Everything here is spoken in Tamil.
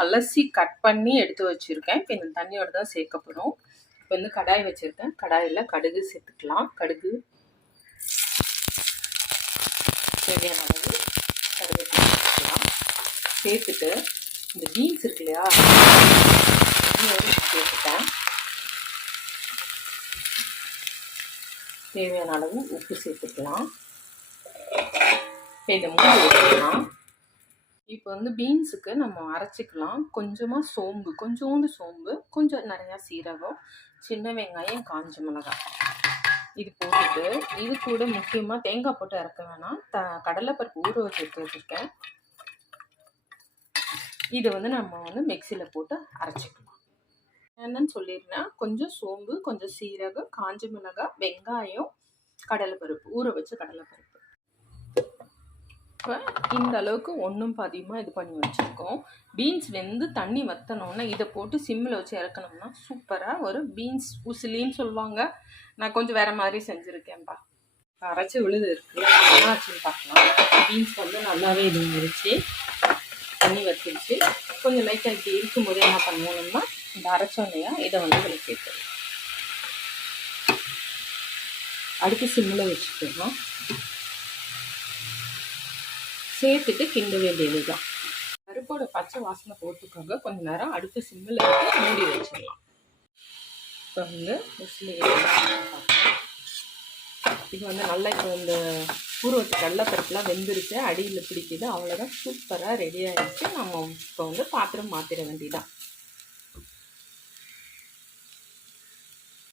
அலசி கட் பண்ணி எடுத்து வச்சுருக்கேன். இப்போ இந்த தண்ணியோட தான் சேர்க்க போகிறோம். இப்போ வந்து கடாய் வச்சுருக்கேன். கடாயில் கடுகு சேர்த்துக்கலாம். கடுகு தேவையான அளவு கருவேப்பிலை சேர்த்துக்கலாம். சேர்த்துட்டு இந்த பீன்ஸ் இருக்கு இல்லையா, சேர்த்துட்டேன். தேவையான அளவு உப்பு சேர்த்துக்கலாம். இப்போ இதை மூடி வச்சுக்கலாம். இப்போ வந்து பீன்ஸுக்கு நம்ம அரைச்சிக்கலாம். கொஞ்சமாக சோம்பு, கொஞ்சோண்டு சோம்பு, கொஞ்சம் நிறையா சீரகம், சின்ன வெங்காயம், காஞ்ச மிளகாய் இது போட்டுட்டு, இது கூட முக்கியமாக தேங்காய் போட்டு இறக்க வேணாம். கடலைப்பருப்பு ஊற வச்சு எடுத்து வச்சுருக்கேன். இதை வந்து நம்ம வந்து மிக்சியில் போட்டு அரைச்சிக்கலாம். என்னன்னு சொல்லிடுறேன். கொஞ்சம் சோம்பு, கொஞ்சம் சீரகம், காஞ்ச மிளகாய், வெங்காயம், கடலைப்பருப்பு ஊற வச்ச கடலைப்பருப்பு. இப்போ இந்த அளவுக்கு ஒன்றும் பாதியமாக இது பண்ணி வச்சுருக்கோம். பீன்ஸ் வெந்து தண்ணி வற்றணுன்னா இதை போட்டு சிம்மில் வச்சு இறக்கணும்னா சூப்பராக ஒரு பீன்ஸ் உசிலின்னு சொல்லுவாங்க. நான் கொஞ்சம் வேறு மாதிரி செஞ்சுருக்கேன்ப்பா. அரைச்சி விழுது இருக்குது, என்னாச்சுன்னு பார்க்கலாம். பீன்ஸ் வந்து நல்லாவே இது இருந்துச்சு, தண்ணி வச்சிருச்சு. கொஞ்சம் லைட்டாக இப்படி இருக்கும்போது என்ன பண்ணணும்னா இந்த அரைச்சோம் இல்லையா, இதை வந்து இதில் சேர்த்துக்கலாம். அடுத்து சிம்மில் வச்சுக்கலாம். சேர்த்துட்டு கிண்ட வேண்டியது தான். பருப்போட பச்சை வாசனை போட்டுக்கோங்க. கொஞ்சம் நேரம் அடுத்து சிம்மில் வச்சு மூடி வச்சிடலாம். இப்போ வந்து இது வந்து நல்லா இப்போ இந்த ஊறுவச்சு கடலைப்பருப்புலாம் வெந்துருச்சு, அடியில் பிடிக்குது. அவ்வளோதான், சூப்பராக ரெடி ஆகிடுச்சு. நம்ம இப்போ வந்து பாத்திரம் மாற்றிட வேண்டியதான்.